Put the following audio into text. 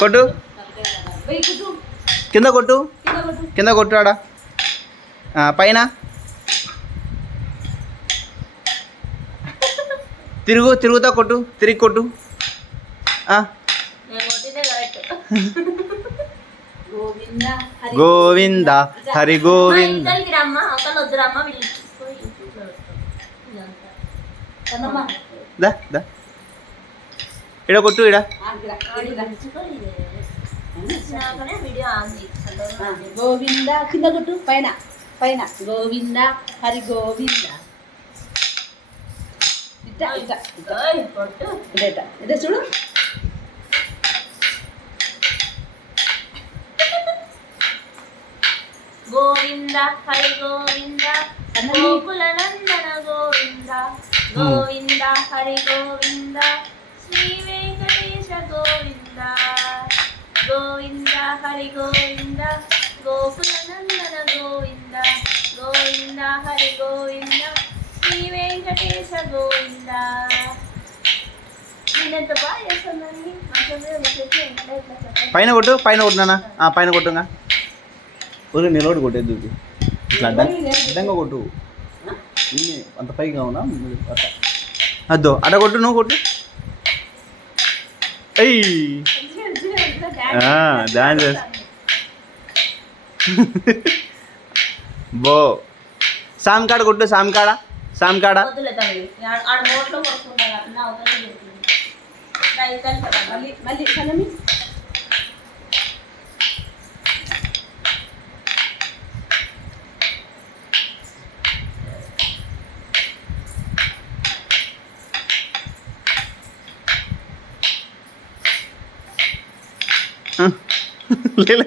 కొట్టు కింద కొట్టు కింద కొట్టు ఆడ పైన తిరుగుతా కొట్టు తిరిగి కొట్టు గోవింద హరి గోవింద ఇడ కొట్టు ఇడ గోవింద కింద కొట్టు పైన పైన గోవింద హరి గోవింద ఇదే చూడు గోవింద హరి గోవింద గోకుల నందన గోవింద గోవింద హరి గోవింద శ్రీ వెంకటేశ గోవింద గోవింద హరి గోవింద గోకుల నందన గోవింద గోవింద హరి గోవింద శ్రీ వెంకటేశ గోవింద. నేనెంత బాగా చేస్తానండి పైన కొట్టు నాన్న పైన కొట్టుగా ఊరు నిలబడి కొట్టేది ఇట్లా అడ్డంగా కొట్టు ఇన్ని అంత పైకి కావునా అద్దో అడ్డ కొట్టు నువ్వు కొట్టు అయ్యి డాన్స్ బో సాంకాడ కొట్టు సాంకాడ మళ్ళీ లేదు